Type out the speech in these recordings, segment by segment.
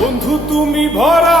বন্ধু তুমি ভরা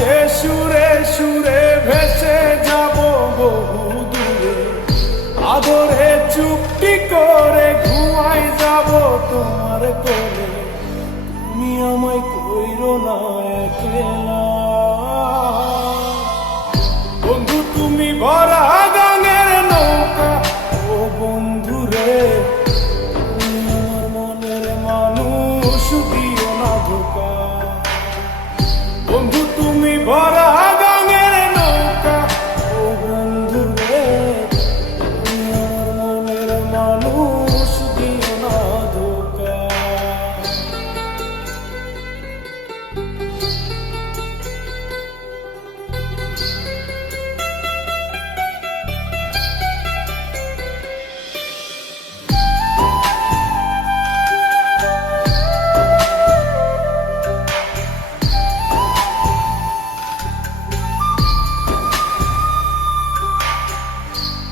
বাতাসে সুরে সুরে ভেসে যাব বহু দূরে। আদরে চুপটি করে ঘুমাই যাব তোমার কোলে। তুমি আমায় কইর না একলা। বন্ধু, তুমি ভরা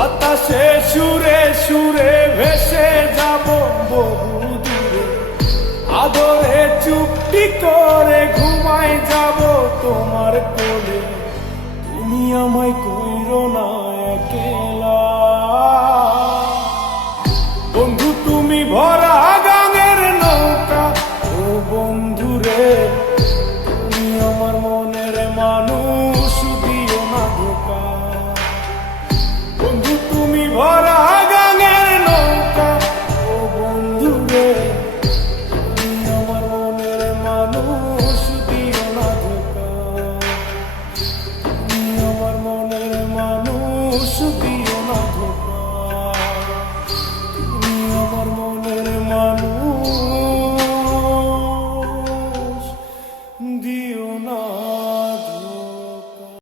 বাতাসে সুরে সুরে ভেসে যাব বহু দূরে আদরে চুপটি করে ঘুমাই যাব তোমার কোলে। তুমি আমায় কইরো না What